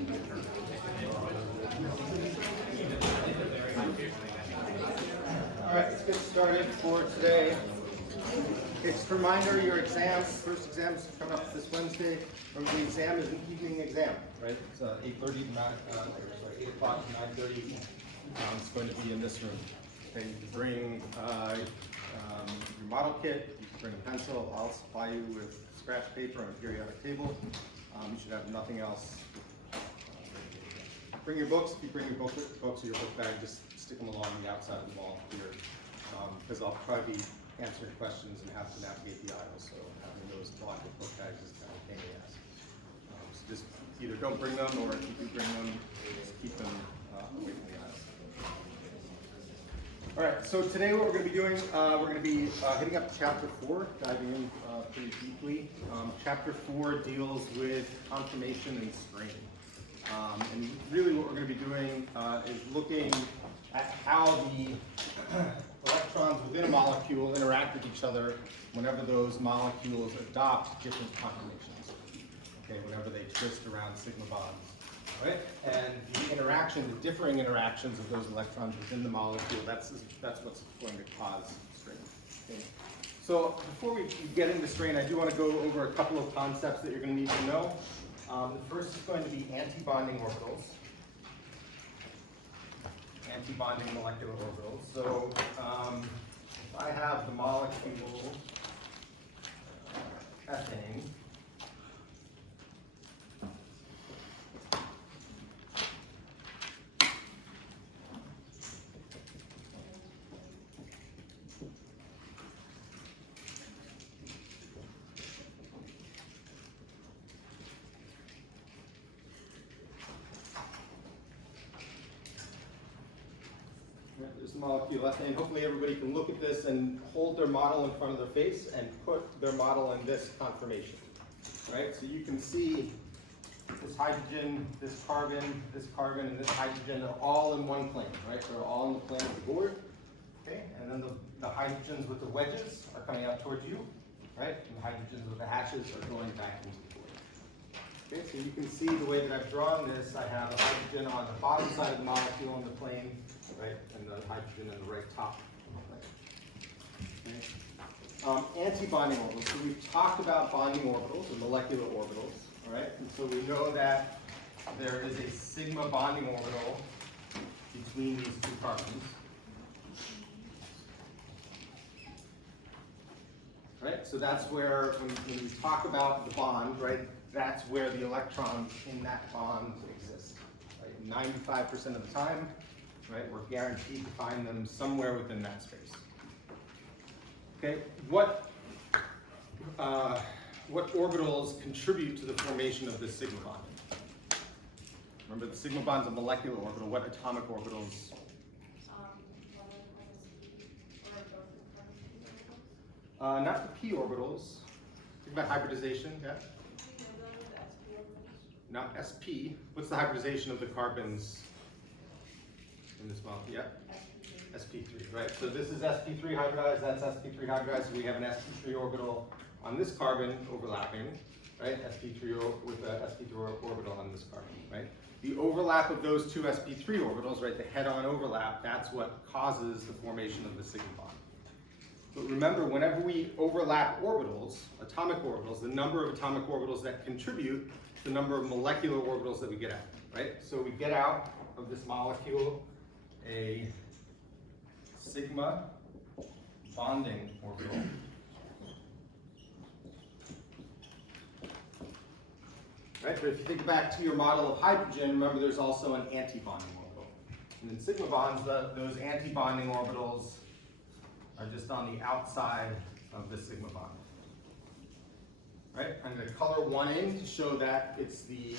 All right, let's get started for today. It's a reminder, your exams, first exams coming up this Wednesday. Remember, the exam is an evening exam, right? It's 8:30 to 8 o'clock to 9:30. It's going to be in this room. Okay, you can bring your model kit, you can bring a pencil. I'll supply you with scratch paper on a periodic table. You should have nothing else. Bring your books. If you bring your books or your book bag, just stick them along the outside of the wall here, because I'll probably be answering questions and have to navigate the aisles, so having those blocked with book bags is kind of a pain in the ass. So just either don't bring them, or if you do bring them, just keep them away from the aisles. All right, so today what we're going to be doing, we're going to be hitting up chapter 4, diving in pretty deeply. Chapter 4 deals with conformation and strain. And really what we're going to be doing is looking at how the electrons within a molecule interact with each other whenever those molecules adopt different conformations. Okay, whenever they twist around sigma bonds. Right? And the interaction, the differing interactions of those electrons within the molecule, that's what's going to cause strain. Okay? So before we get into strain, I do want to go over a couple of concepts that you're going to need to know. The first is going to be antibonding orbitals. Antibonding molecular orbitals. So if I have the molecule ethane, there's the molecule ethane. Hopefully everybody can look at this and hold their model in front of their face and put their model in this conformation. Right? So you can see this hydrogen, this carbon, and this hydrogen are all in one plane, right? They're all in the plane of the board. Okay? And then the hydrogens with the wedges are coming out towards you, right? And the hydrogens with the hatches are going back into the board. Okay, so you can see the way that I've drawn this, I have a hydrogen on the bottom side of the molecule on the plane, right, and the hydrogen in the right top of the plane. Okay. Anti-bonding orbitals. So we've talked about bonding orbitals, or molecular orbitals, all right? And so we know that there is a sigma bonding orbital between these two carbons. Right? So that's where, when we talk about the bond, right, that's where the electrons in that bond exist. Right? 95% of the time, right, we're guaranteed to find them somewhere within that space. Okay, what orbitals contribute to the formation of this sigma bond? Remember, the sigma bond's a molecular orbital. What atomic orbitals? Not the p orbitals. Think about hybridization, yeah? Not sp. What's the hybridization of the carbons in this molecule? Yeah? sp3, right? So this is sp3 hybridized, that's sp3 hybridized, so we have an sp3 orbital on this carbon overlapping, right? sp3 with the sp3 orbital on this carbon, right? The overlap of those two sp3 orbitals, right, the head-on overlap, that's what causes the formation of the sigma bond. But remember, whenever we overlap orbitals, atomic orbitals, the number of atomic orbitals that contribute to the number of molecular orbitals that we get out, right? So we get out of this molecule a sigma bonding orbital. Right, but if you think back to your model of hydrogen, remember there's also an anti-bonding orbital. And in sigma bonds, those anti-bonding orbitals are just on the outside of the sigma bond. Right? I'm going to color one in to show that it's the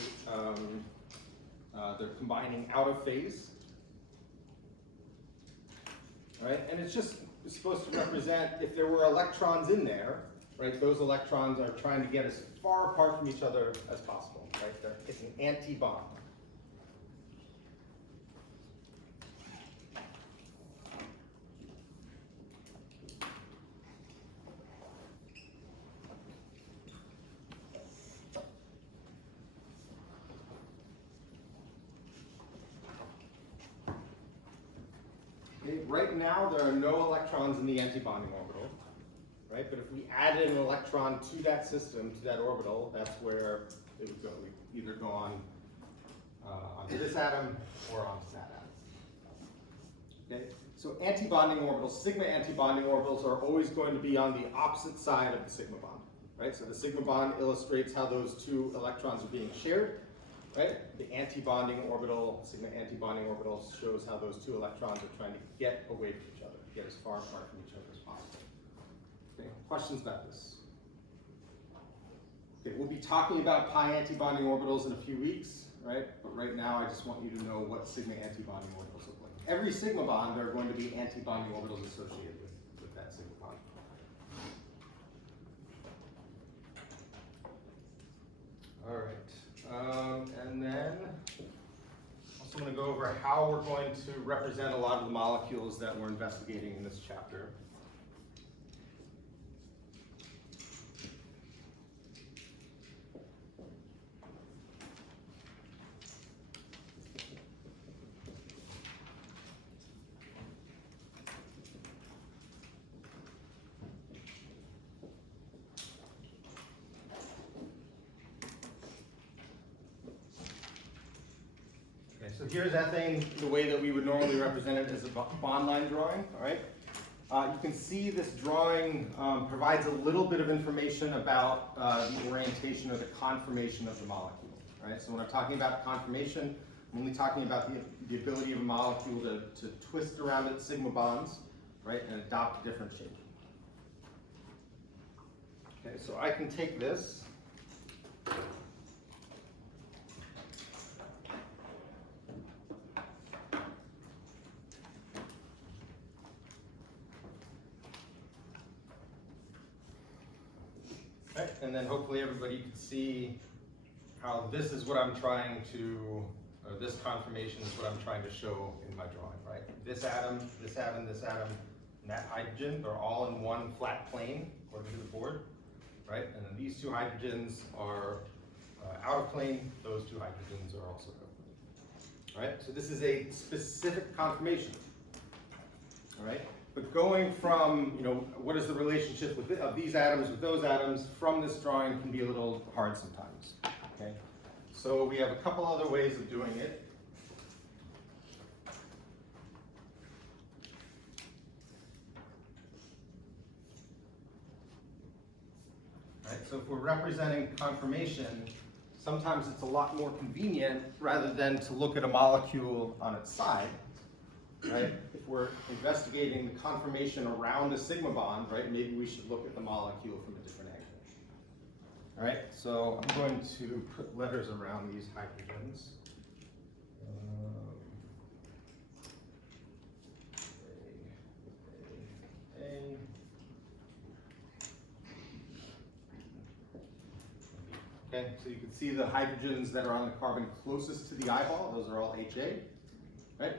they're combining out of phase. Right? And it's just supposed to represent if there were electrons in there, right? Those electrons are trying to get as far apart from each other as possible. Right? It's an anti-bond. Okay, right now there are no electrons in the antibonding orbital, right? But if we added an electron to that system, to that orbital, that's where it would go. We'd either go onto this atom or onto that atom. Okay, so antibonding orbitals, sigma antibonding orbitals, are always going to be on the opposite side of the sigma bond, right? So the sigma bond illustrates how those two electrons are being shared, right? The antibonding orbital, sigma antibonding orbital, shows how those two electrons are trying to get away from each other, get as far apart from each other as possible. Okay, questions about this? Okay, we'll be talking about pi antibonding orbitals in a few weeks, right? But right now I just want you to know what sigma antibonding orbitals look like. Every sigma bond, there are going to be antibonding orbitals associated with that sigma bond. All right, and then also going to go over how we're going to represent a lot of the molecules that we're investigating in this chapter. So here's ethane, the way that we would normally represent it as a bond line drawing, all right? You can see this drawing provides a little bit of information about the orientation or the conformation of the molecule, right? So when I'm talking about conformation, I'm only talking about the ability of a molecule to twist around its sigma bonds, right, and adopt a different shape. Okay, so I can take this, and then hopefully everybody can see how this is what I'm trying to, or this conformation is what I'm trying to show in my drawing, right? This atom, this atom, this atom, and that hydrogen, they're all in one flat plane according to the board, right? And then these two hydrogens are out of plane, those two hydrogens are also out of plane, all right? So this is a specific conformation, all right? But going from, what is the relationship of these atoms with those atoms from this drawing can be a little hard sometimes, okay? So we have a couple other ways of doing it. Right, so if we're representing conformation, sometimes it's a lot more convenient rather than to look at a molecule on its side. Right? If we're investigating the conformation around a sigma bond, right, maybe we should look at the molecule from a different angle. All right, so I'm going to put letters around these hydrogens. Okay, so you can see the hydrogens that are on the carbon closest to the eyeball, those are all HA, right?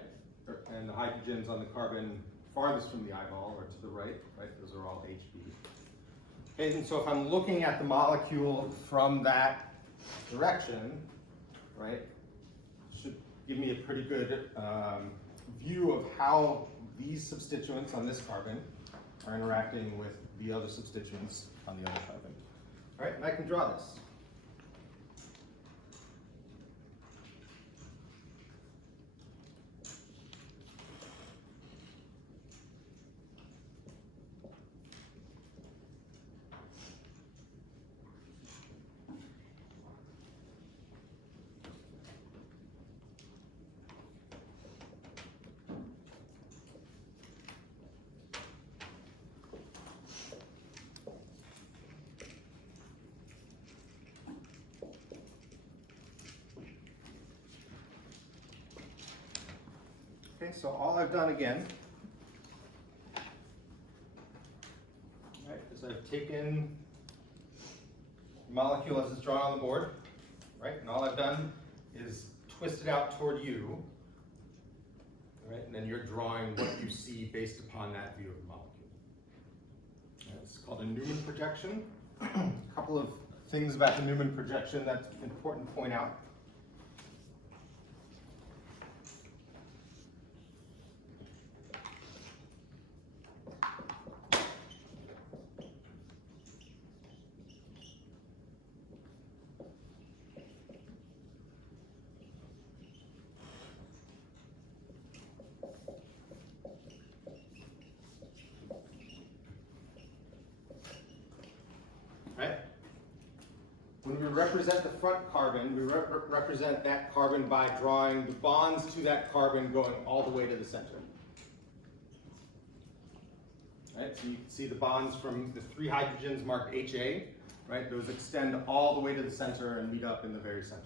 And the hydrogens on the carbon farthest from the eyeball, or to the right, those are all HB. Okay, and so if I'm looking at the molecule from that direction, right, should give me a pretty good view of how these substituents on this carbon are interacting with the other substituents on the other carbon. All right, and I can draw this. Okay, so all I've done again, right, is I've taken the molecule as it's drawn on the board, right, and all I've done is twist it out toward you, right, and then you're drawing what you see based upon that view of the molecule. And it's called a Newman projection. A couple of things about the Newman projection that's important to point out. represent the front carbon, we represent that carbon by drawing the bonds to that carbon going all the way to the center. Right, so you can see the bonds from the 3 hydrogens marked HA, right? Those extend all the way to the center and meet up in the very center.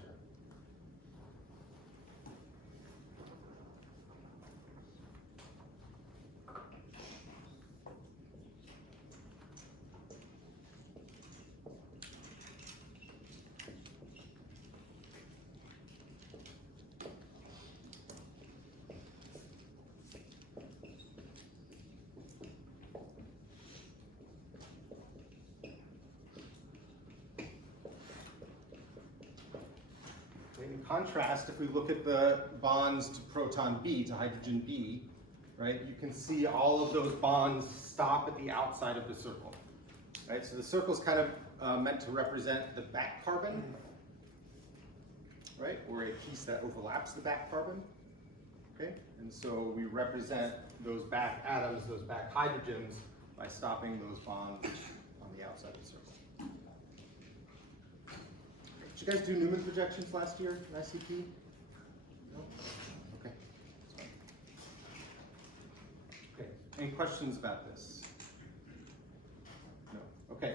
In contrast, if we look at the bonds to proton B, to hydrogen B, right, you can see all of those bonds stop at the outside of the circle. Right, so the circle is kind of meant to represent the back carbon, right, or a piece that overlaps the back carbon. Okay, and so we represent those back atoms, those back hydrogens, by stopping those bonds on the outside of the circle. Did you guys do Newman projections last year in ICP? No? Okay. Okay. Any questions about this? No. Okay.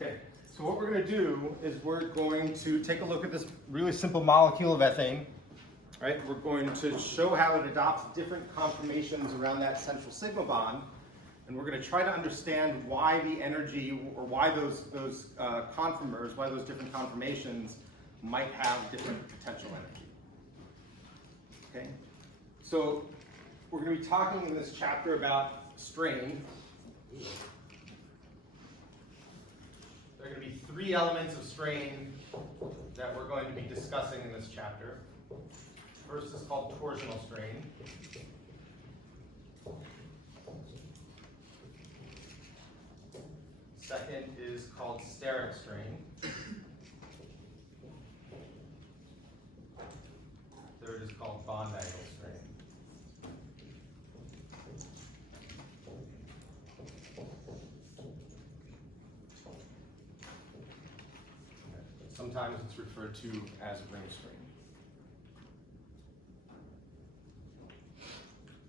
Okay, so what we're going to do is we're going to take a look at this really simple molecule of ethane. Right? We're going to show how it adopts different conformations around that central sigma bond, and we're going to try to understand why the energy, or why those conformers, why those different conformations might have different potential energy. Okay, so we're going to be talking in this chapter about strain. There are going to be 3 elements of strain that we're going to be discussing in this chapter. First is called torsional strain. Second is called steric strain. Third is called bond angle strain. Sometimes it's referred to as ring strain.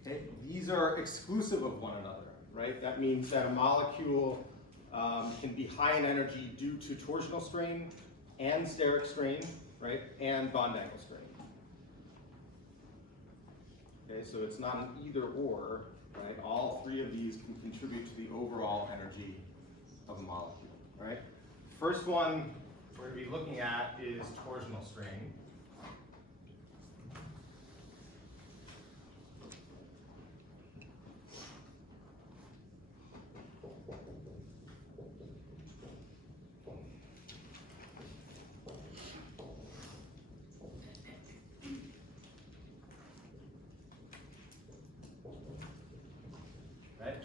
Okay, these are exclusive of one another, right? That means that a molecule can be high in energy due to torsional strain and steric strain, right? And bond angle strain. Okay, so it's not an either or, right? All 3 of these can contribute to the overall energy of a molecule, right? First one we're going to be looking at is torsional strain.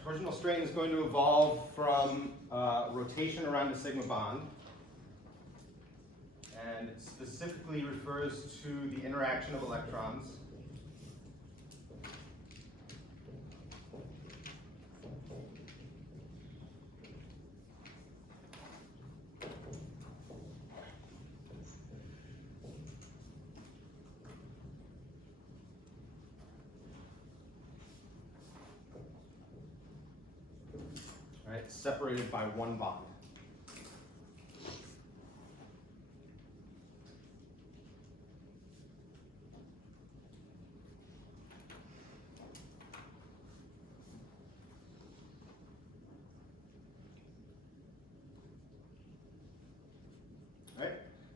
Torsional strain is going to evolve from rotation around a sigma bond, and it specifically refers to the interaction of electrons. Right, separated by one bond.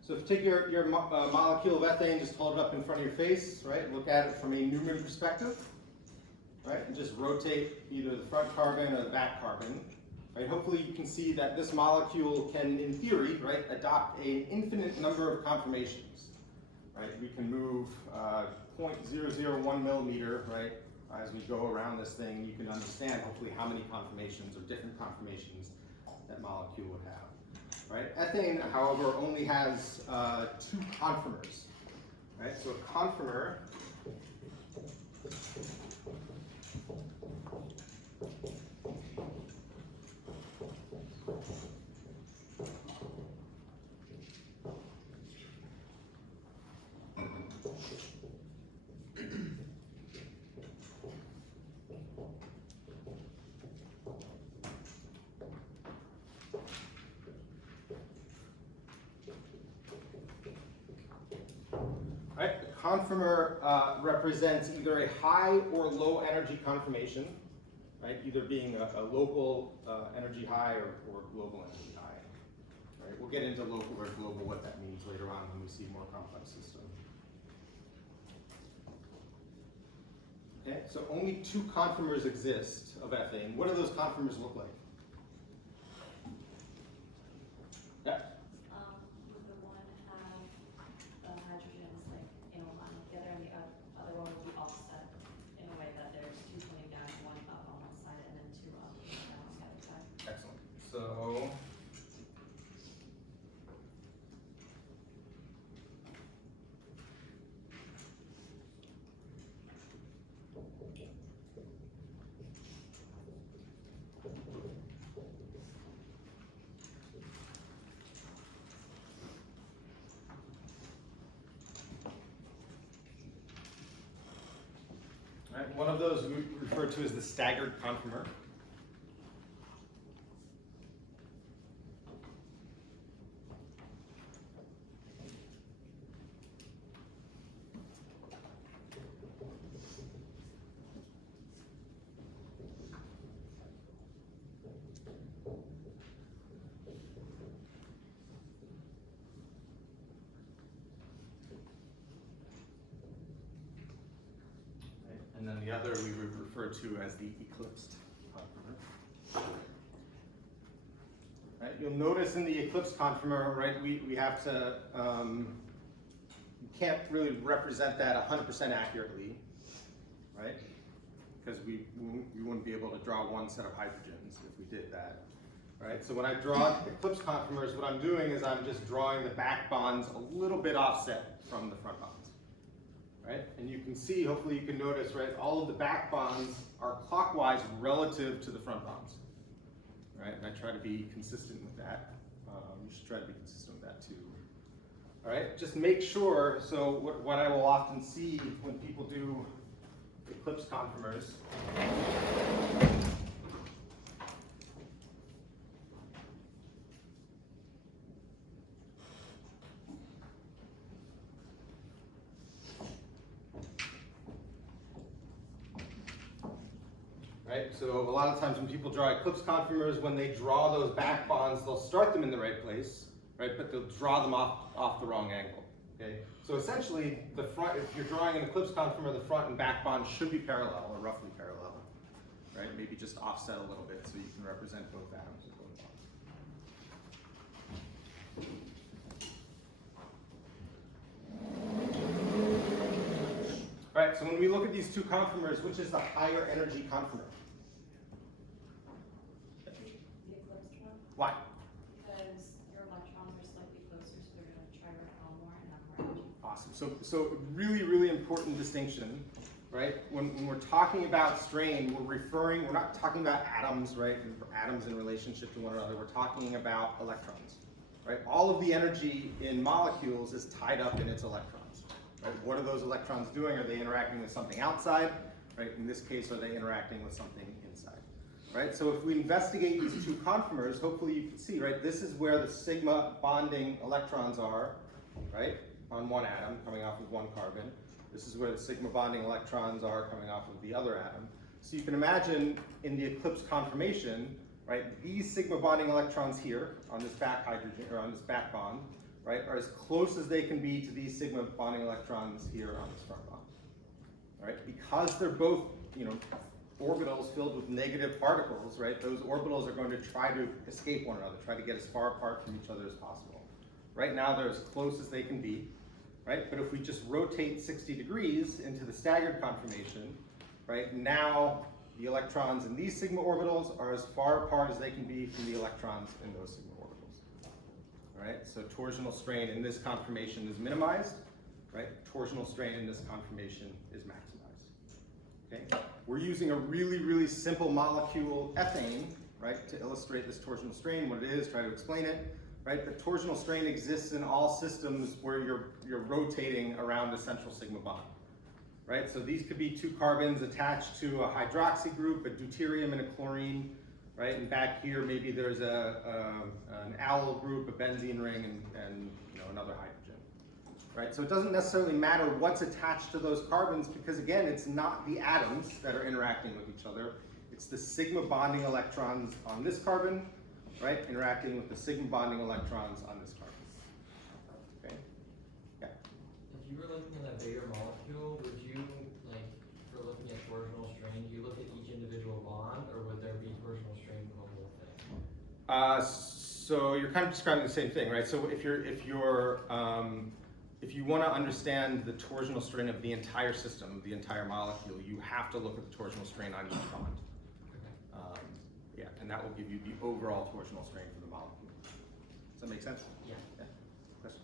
So if you take your molecule of ethane, just hold it up in front of your face, right? Look at it from a Newman perspective, right? And just rotate either the front carbon or the back carbon, right? Hopefully you can see that this molecule can, in theory, right, adopt an infinite number of conformations, right? We can move 0.001 millimeter, right? As we go around this thing, you can understand hopefully how many conformations or different conformations that molecule would have, right? Ethane, however, only has 2 conformers, right? So a conformer right? The conformer represents either a high or low energy conformation, right? Either being a local energy high or global energy high, right? We'll get into local or global, what that means later on when we see more complex systems. Okay, so only 2 conformers exist of ethane. What do those conformers look like? Yeah. Would the one have the hydrogens like in a line together and the other one would be offset in a way that there's 2 coming down, 1 up on one side and then 2 up and down on the other side? Excellent. So right, one of those we refer to as the staggered conformer. And then the other we would refer to as the eclipsed conformer. Right, you'll notice in the eclipsed conformer, right, we have to, you can't really represent that 100% accurately, right? Because we wouldn't be able to draw one set of hydrogens if we did that, right? So when I draw eclipsed conformers, what I'm doing is I'm just drawing the back bonds a little bit offset from the front bonds. Right? And you can see, hopefully you can notice, right, all of the back bonds are clockwise relative to the front bonds. Right? And I try to be consistent with that. You should try to be consistent with that too. All right, just make sure, so what I will often see when people do eclipse conformers, right? So a lot of times when people draw eclipse conformers, when they draw those back bonds, they'll start them in the right place, right? But they'll draw them off the wrong angle, okay? So essentially, the front, if you're drawing an eclipse conformer, the front and back bonds should be parallel, or roughly parallel, right? Maybe just offset a little bit so you can represent both atoms and both bonds. All right, so when we look at these 2 conformers, which is the higher energy conformer? The eclipsed one? Why? Because your electrons are slightly closer, so they're going to try to repel more and have more energy. Awesome. So really, really important distinction, right? When we're talking about strain, we're not talking about atoms, right? Atoms in relationship to one another. We're talking about electrons, right? All of the energy in molecules is tied up in its electrons. Right? What are those electrons doing? Are they interacting with something outside? Right? In this case, are they interacting with something inside? Right? So if we investigate these 2 conformers, hopefully you can see, right? This is where the sigma bonding electrons are, right? On one atom, coming off of one carbon. This is where the sigma bonding electrons are coming off of the other atom. So you can imagine in the eclipse conformation, right? These sigma bonding electrons here on this back hydrogen or on this back bond right, are as close as they can be to these sigma bonding electrons here on this front bond. Right? Because they're both, orbitals filled with negative particles, right? Those orbitals are going to try to escape one another, try to get as far apart from each other as possible. Right now they're as close as they can be, right? But if we just rotate 60 degrees into the staggered conformation, right? Now the electrons in these sigma orbitals are as far apart as they can be from the electrons in those sigma orbitals. All right? So torsional strain in this conformation is minimized, right? Torsional strain in this conformation is maximized. Okay? We're using a really, really simple molecule, ethane, right, to illustrate this torsional strain, what it is, try to explain it. Right, but torsional strain exists in all systems where you're rotating around a central sigma bond. Right, so these could be two carbons attached to a hydroxy group, a deuterium and a chlorine. Right, and back here maybe there's an allyl group, a benzene ring, and another hydrogen. Right, so it doesn't necessarily matter what's attached to those carbons because again, it's not the atoms that are interacting with each other. It's the sigma bonding electrons on this carbon, right, interacting with the sigma bonding electrons on this carbon. Okay? Yeah. If you were looking at a bigger molecule, would you, like, for looking at torsional strain, do you look at each individual bond, or would there be torsional strain for the whole thing? So you're kind of describing the same thing, right? So if you want to understand the torsional strain of the entire system, the entire molecule, you have to look at the torsional strain on each bond. Yeah, and that will give you the overall torsional strain for the molecule. Does that make sense? Yeah. Yeah. Question?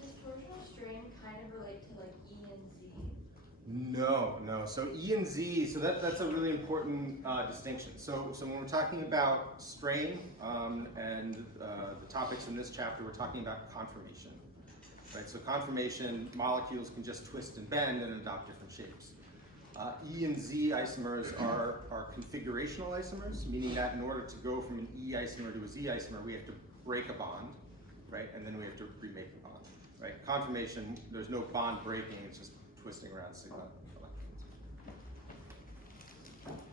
Does torsional strain kind of relate to like E and Z? No. So E and Z, so that's a really important distinction. So when we're talking about strain and the topics in this chapter, we're talking about conformation. Right? So conformation, molecules can just twist and bend and adopt different shapes. E and Z isomers are configurational isomers, meaning that in order to go from an E isomer to a Z isomer, we have to break a bond, right? And then we have to remake the bond, right? Conformation, there's no bond breaking, it's just twisting around sigma electrons.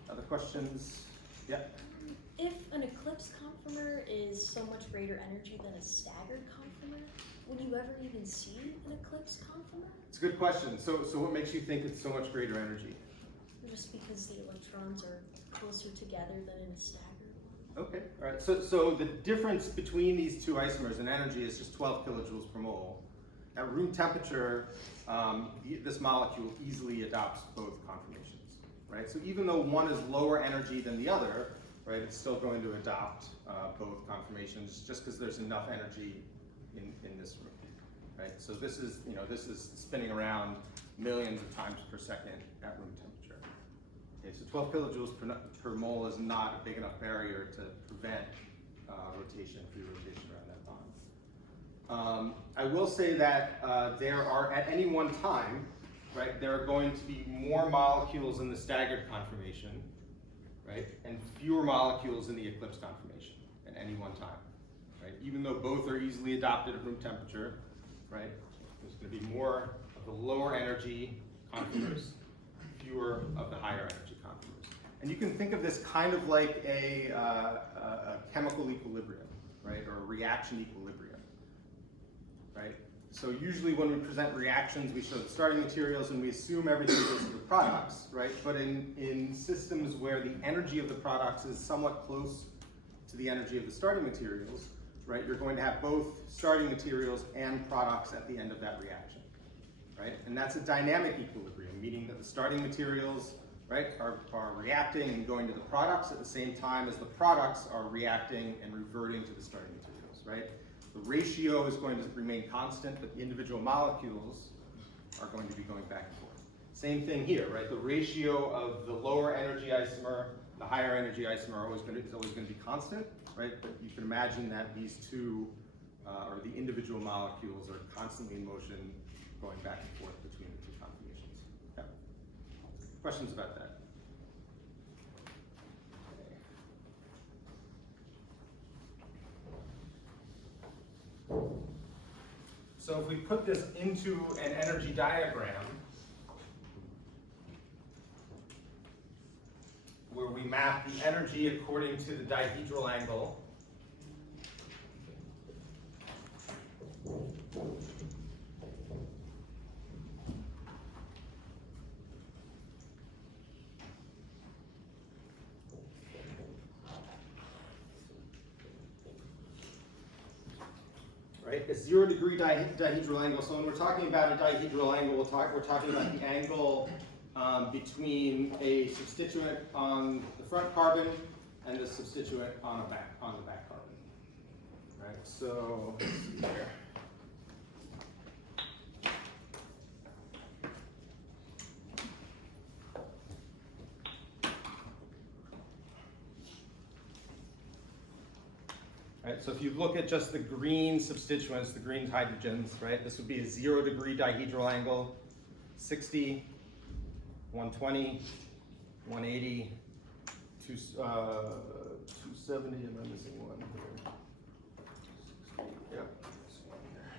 Other questions? Yeah? If an eclipse conformer is so much greater energy than a staggered conformer, would you ever even see an eclipse conformer? It's a good question. So what makes you think it's so much greater energy? Just because the electrons are closer together than in a staggered one. Okay, all right. So the difference between these two isomers in energy is just 12 kilojoules per mole. At room temperature, this molecule easily adopts both conformations, right? So even though one is lower energy than the other, right, it's still going to adopt both conformations just because there's enough energy in this room, right? So this is spinning around millions of times per second at room temperature. Okay, so 12 kilojoules per mole is not a big enough barrier to prevent free rotation around that bond. I will say that there are, at any one time, right, there are going to be more molecules in the staggered conformation, right, and fewer molecules in the eclipse conformation at any one time, right? Even though both are easily adopted at room temperature, right, there's going to be more of the lower energy conformers, fewer of the higher energy conformers. And you can think of this kind of like a chemical equilibrium, right, or a reaction equilibrium, right? So usually when we present reactions, we show the starting materials and we assume everything goes to the products, right? But in systems where the energy of the products is somewhat close to the energy of the starting materials, right, you're going to have both starting materials and products at the end of that reaction, right? And that's a dynamic equilibrium, meaning that the starting materials, right, are reacting and going to the products at the same time as the products are reacting and reverting to the starting materials, right? The ratio is going to remain constant, but the individual molecules are going to be going back and forth. Same thing here, right? The ratio of the lower energy isomer, the higher energy isomer is always going to be constant, right? But you can imagine that these two, or the individual molecules, are constantly in motion, going back and forth between the two conformations. Yeah. Questions about that? So if we put this into an energy diagram, where we map the energy according to the dihedral angle, right? A 0 degree dihedral angle. So when we're talking about a dihedral angle, we're talking about the angle between a substituent on the front carbon and the substituent on the back carbon. Right? So let's see here. Right, so if you look at just the green substituents, the green hydrogens, right, this would be a 0 degree dihedral angle, 60, 120, 180, 270, and I'm missing one here. Yep, this one here.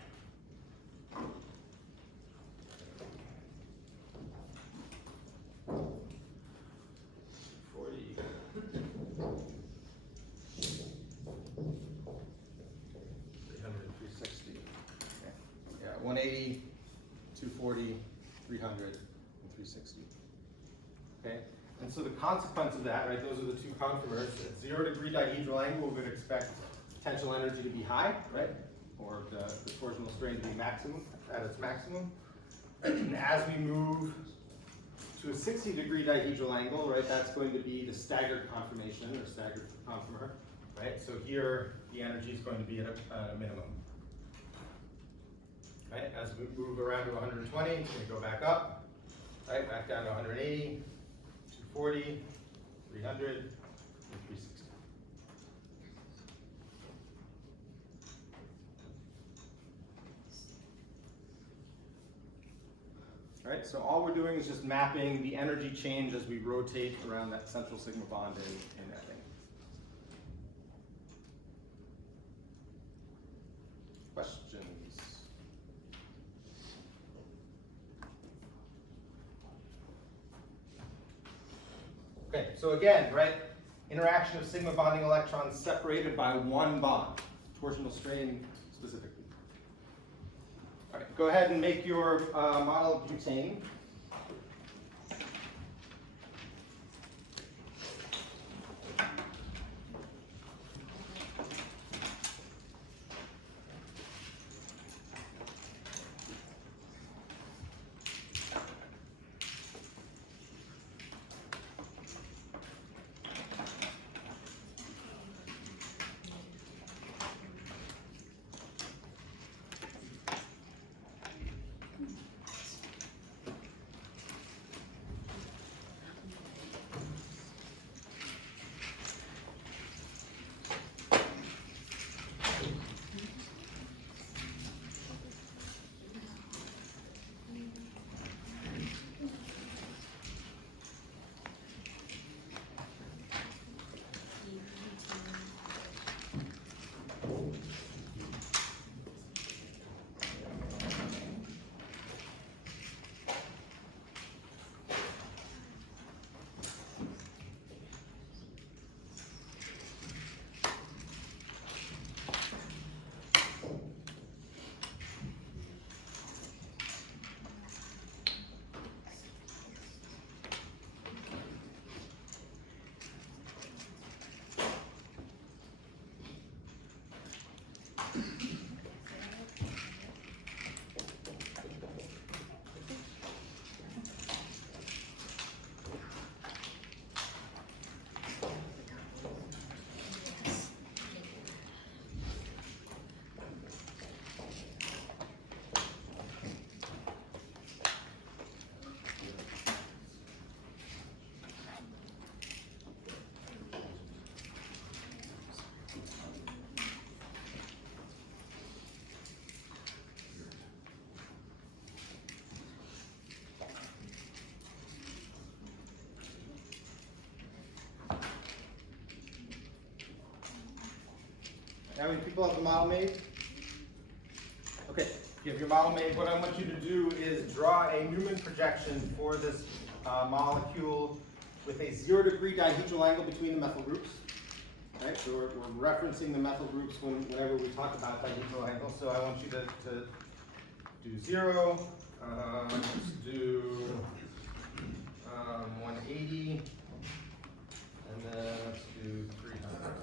40. 360. Okay. Yeah, 180, 240, 300, and 360. Okay, and so the consequence of that, right, those are the two conformers. At 0 degree dihedral angle, we would expect potential energy to be high, right, or the torsional strain to be at its maximum. And as we move to a 60 degree dihedral angle, right, that's going to be the staggered conformation or staggered conformer. Right, so here the energy is going to be at a minimum. Right, as we move around to 120, it's going to go back up. Right, back down to 180, 240, 300, and 360. All right, so all we're doing is just mapping the energy change as we rotate around that central sigma bond in ethane. Questions? Okay, so again, right, interaction of sigma bonding electrons separated by one bond, torsional strain specifically. All right, go ahead and make your model of butane. How many people have the model made? Okay, if you have your model made, what I want you to do is draw a Newman projection for this molecule with a 0 degree dihedral angle between the methyl groups. Right, so we're referencing the methyl groups whenever we talk about dihedral angle. So I want you to do 0, let's do 180, and then let's do 300.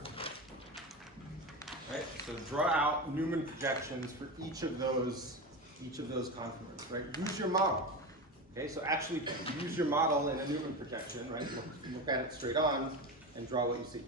Right, so draw out Newman projections for each of those conformers, right? Use your model. Okay, so actually use your model in a Newman projection, right? Look at it straight on and draw what you see.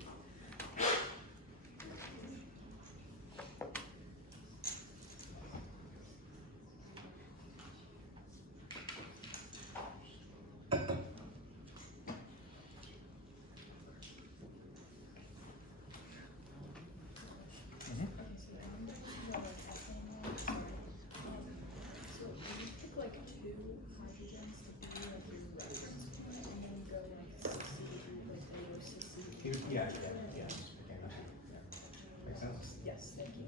Yeah. Okay. Makes sense? Yes, thank you.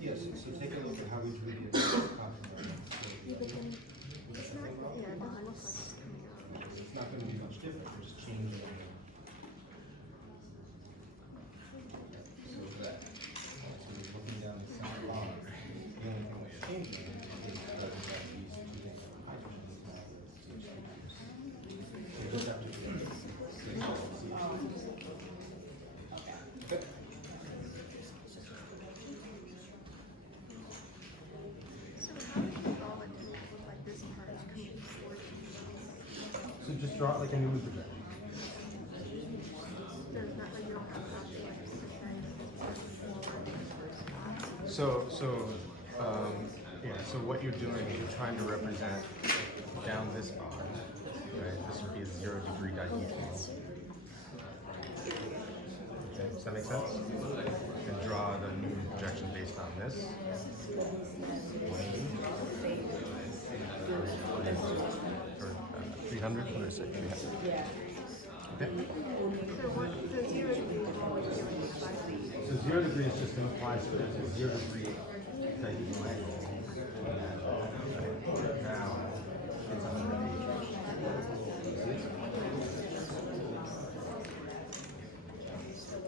Yes, so take a look at how we drew the conformation. It's not going to be much different, we're just changing it. So that, so you're looking down the same line, the only thing that's changing is that these two things are hydrogen. It goes up to So just draw it like a Newman projection. So what you're doing is you're trying to represent down this bond, right? This would be a 0 degree dihedral. Okay, does that make sense? And draw the Newman projection based on this. Or 300, what did I say? 300. Okay. So 0 degree is just going to apply to a 0 degree dihedral angle. Now it's 180.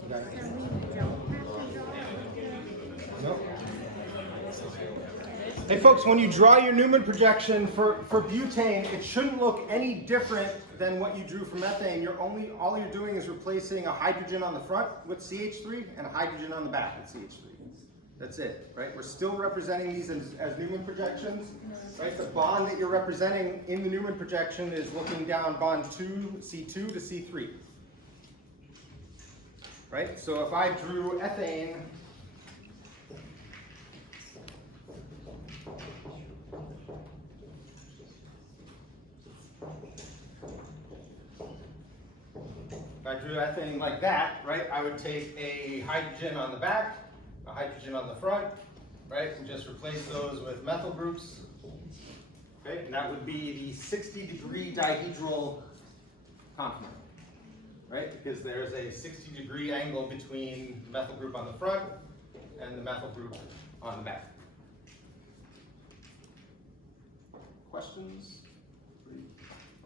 You got it? Nope. Hey folks, when you draw your Newman projection for butane, it shouldn't look any different than what you drew for methane. All you're doing is replacing a hydrogen on the front with CH3 and a hydrogen on the back with CH3. That's it, right? We're still representing these as Newman projections, right? The bond that you're representing in the Newman projection is looking down bond 2, C2 to C3, right? So if I drew ethane, if I drew ethane like that, right, I would take a hydrogen on the back, a hydrogen on the front, right, and just replace those with methyl groups. Okay, and that would be the 60-degree dihedral conformer, right, because there's a 60-degree angle between the methyl group on the front and the methyl group on the back. Questions?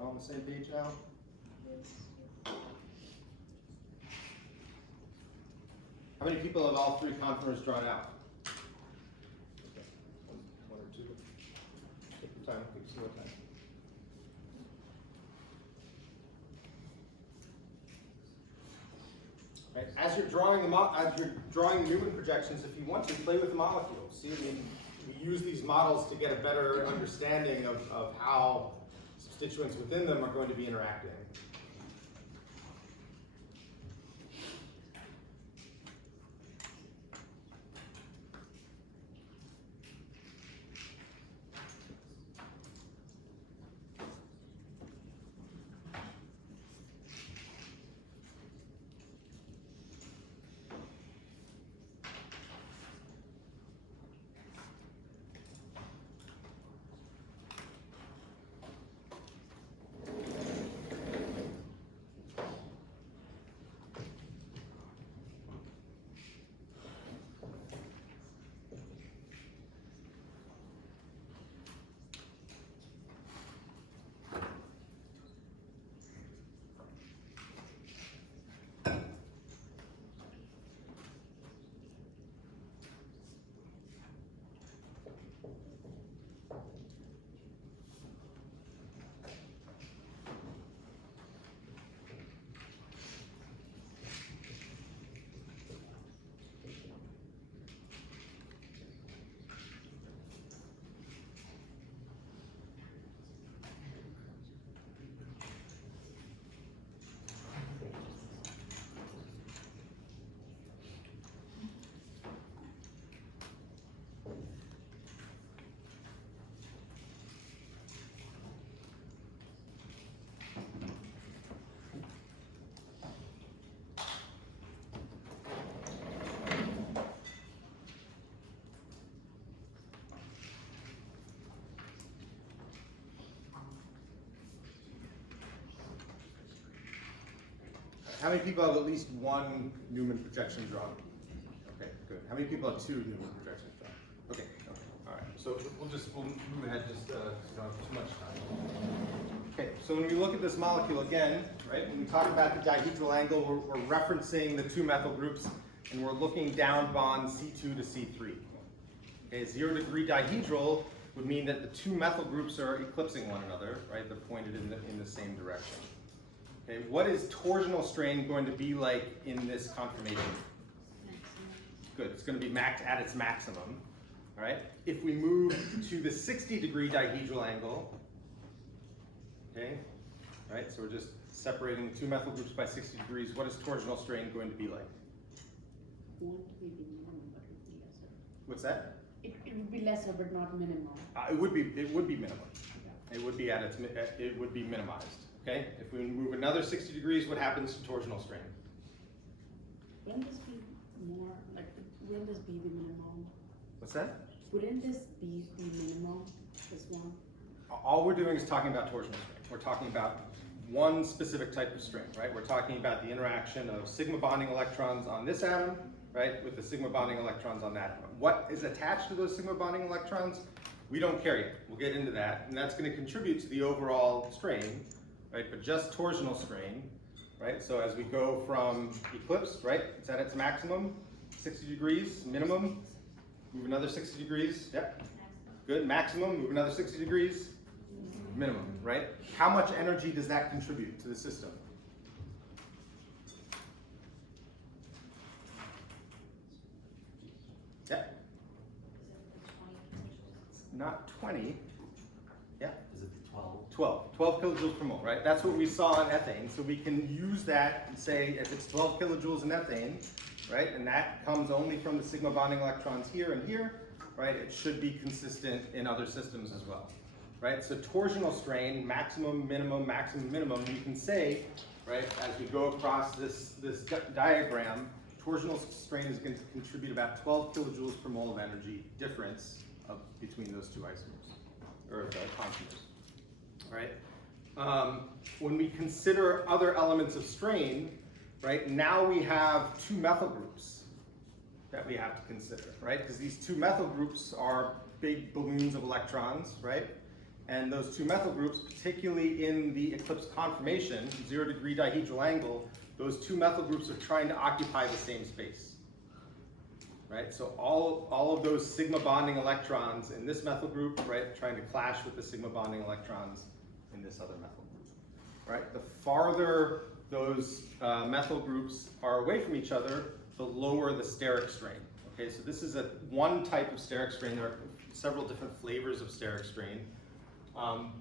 All on the same page now? How many people have all three conformers drawn out? time, give some more time. Right, as you're drawing Newman projections, if you want to, play with the molecules. See, we use these models to get a better understanding of how constituents within them are going to be interacting. How many people have at least one Newman projection drawn? Okay, good. How many people have two Newman projections drawn? Okay, all right. So we'll move ahead, just don't have too much time. Okay, so when we look at this molecule again, right, when we talk about the dihedral angle, we're referencing the two methyl groups, and we're looking down bond C2 to C3. Okay, 0 degree dihedral would mean that the two methyl groups are eclipsing one another, right? They're pointed in the same direction. Okay, what is torsional strain going to be like in this conformation? Good, it's going to be at its maximum. All right, if we move to the 60 degree dihedral angle, okay, all right, so we're just separating the two methyl groups by 60 degrees, what is torsional strain going to be like? Won't be minimum, but it would be lesser. What's that? It would be lesser, but not minimum. It would be minimum. It would be it would be minimized. Okay, if we move another 60 degrees, what happens to torsional strain? Wouldn't this be more, like, wouldn't this be the minimum? What's that? Wouldn't this be the minimum, this one? All we're doing is talking about torsional strain. We're talking about one specific type of strain, right? We're talking about the interaction of sigma bonding electrons on this atom, right, with the sigma bonding electrons on that atom. What is attached to those sigma bonding electrons? We don't care yet. We'll get into that, and that's going to contribute to the overall strain, right? But just torsional strain, right? So as we go from eclipse, right, it's at its maximum, 60 degrees, minimum, move another 60 degrees, yep, good, maximum, move another 60 degrees, minimum, right? How much energy does that contribute to the system? Yeah. Not 20. Yeah. Is it 12? 12 kilojoules per mole, right? That's what we saw in ethane. So we can use that and say if it's 12 kilojoules in ethane, right? And that comes only from the sigma bonding electrons here and here, right? It should be consistent in other systems as well, right? So torsional strain, maximum, minimum, we can say, right, as we go across this diagram, torsional strain is going to contribute about 12 kilojoules per mole of energy difference between those two isomers, or conformers, right? When we consider other elements of strain, right, now we have two methyl groups that we have to consider, right? Because these two methyl groups are big balloons of electrons, right? And those two methyl groups, particularly in the eclipse conformation, 0 degree dihedral angle, those two methyl groups are trying to occupy the same space. right? So all of those sigma bonding electrons in this methyl group, right, trying to clash with the sigma bonding electrons in this other methyl group, right? The farther those methyl groups are away from each other, the lower the steric strain. Okay, so this is one type of steric strain. There are several different flavors of steric strain.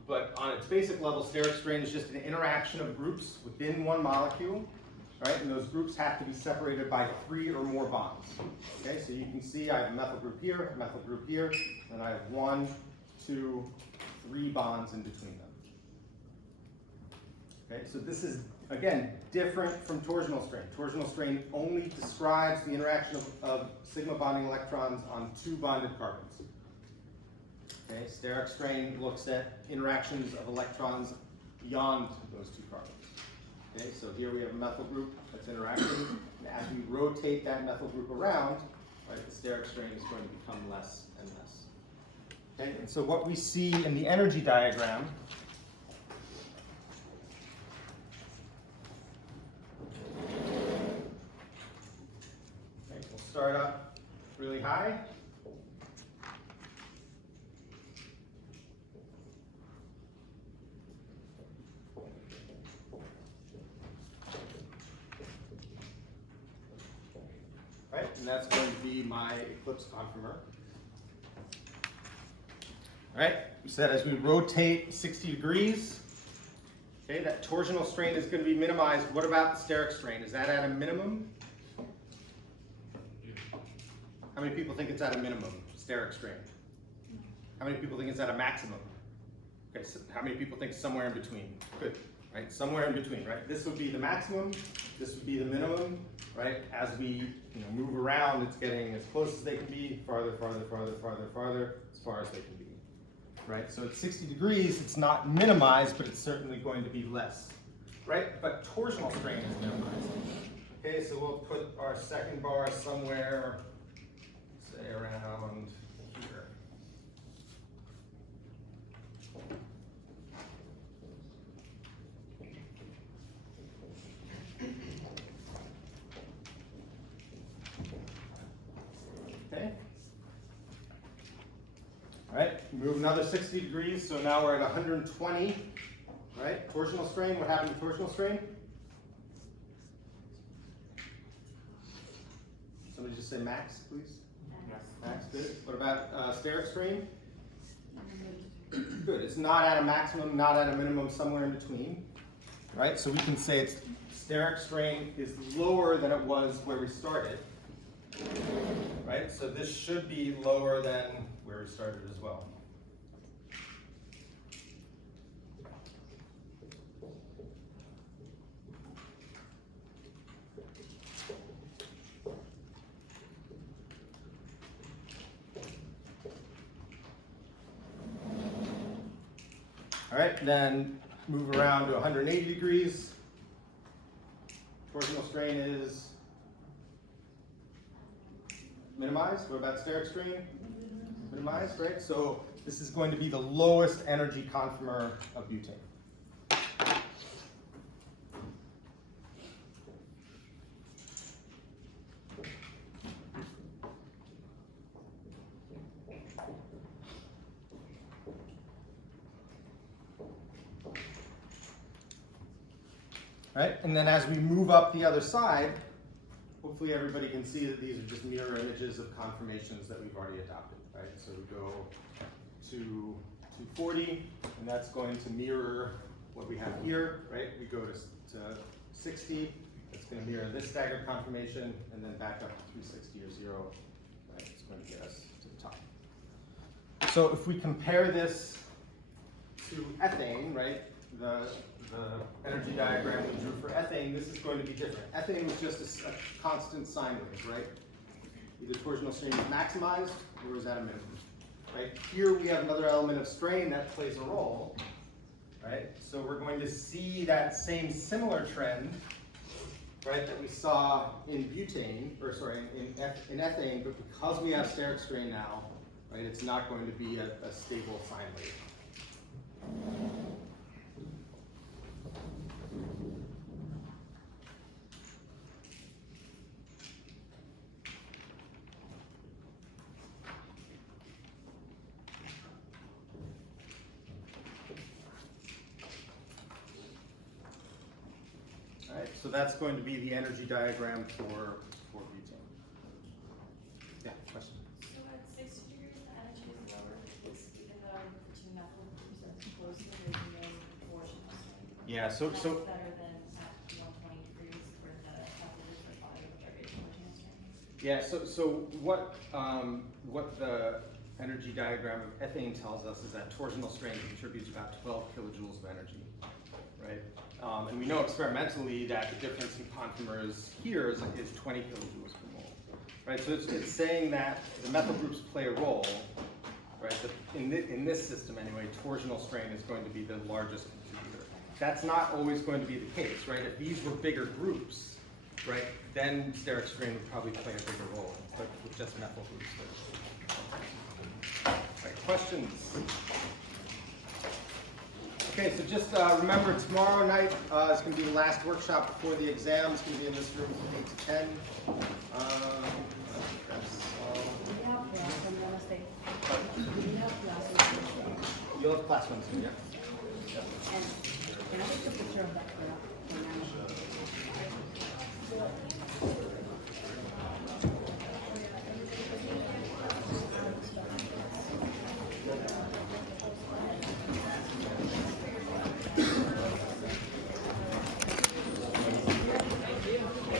But on its basic level, steric strain is just an interaction of groups within one molecule, right? And those groups have to be separated by 3 or more bonds. Okay, so you can see I have a methyl group here, a methyl group here, and I have 1, 2, 3 bonds in between them. Okay, so this is, again, different from torsional strain. Torsional strain only describes the interaction of sigma bonding electrons on 2 bonded carbons. Okay, steric strain looks at interactions of electrons beyond those 2 carbons. Okay, so here we have a methyl group that's interacting, and as we rotate that methyl group around, right, the steric strain is going to become less and less. Okay, and so what we see in the energy diagram we'll start up really high. Right, and that's going to be my eclipse conformer. All right, we said as we rotate 60 degrees, okay, that torsional strain is going to be minimized. What about the steric strain? Is that at a minimum? How many people think it's at a minimum, steric strain? How many people think it's at a maximum? Okay, so how many people think somewhere in between? Good, right? Somewhere in between, right? This would be the maximum, this would be the minimum, right? As we move around, it's getting as close as they can be, farther, farther, farther, farther, farther, as far as they can be, right? So at 60 degrees, it's not minimized, but it's certainly going to be less, right? But torsional strain is minimized. Okay, so we'll put our second bar somewhere, say around here. Okay. All right, move another 60 degrees, so now we're at 120, right? Torsional strain, what happened to torsional strain? Somebody just say max, please. Max, good. What about steric strain? Good, it's not at a maximum, not at a minimum, somewhere in between, right? So we can say it's steric strain is lower than it was where we started. Right, so this should be lower than where we started as well. All right, then move around to 180 degrees. Torsional strain is minimized. What about steric strain? Minimized, right? So this is going to be the lowest energy conformer of butane. Right? And then as we move up the other side, hopefully everybody can see that these are just mirror images of conformations that we've already adopted, right? So we go to 240, and that's going to mirror what we have here, right? We go to 60, that's going to mirror this staggered conformation, and then back up to 360 or 0, right? It's going to get us to the top. So if we compare this to ethane, right? The energy diagram we drew for ethane, this is going to be different. Ethane was just a constant sine wave, right? Either torsional strain is maximized or is at a minimum, right? Here we have another element of strain that plays a role, right? So we're going to see that same similar trend, right, that we saw in butane, or sorry, in ethane, but because we have steric strain now, right, it's not going to be a stable sine wave. All right, so that's going to be the energy diagram for butane. Yeah, question? So at 60 degrees, the energy is lower because even though the two methyl groups are closer, there's no torsional strength. Yeah, so That's better than at 120 degrees where the methyl groups are probably with their torsional strength. yeah, so what the energy diagram of ethane tells us is that torsional strain contributes about 12 kilojoules of energy, right? And we know experimentally that the difference in conformers here is 20 kilojoules per mole, right? So it's saying that the methyl groups play a role, right? But in this system anyway, torsional strain is going to be the largest contributor. That's not always going to be the case, right? If these were bigger groups, right, then steric strain would probably play a bigger role, but with just methyl groups. All right, questions? Okay, so just remember tomorrow night is going to be the last workshop before the exam. It's going to be in this room from 8 to 10. That's all. We have class on Wednesday. We have class on Wednesday. You'll have class Wednesday, yeah? And can I take a picture of that for now?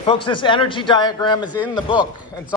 Folks, this energy diagram is in the book.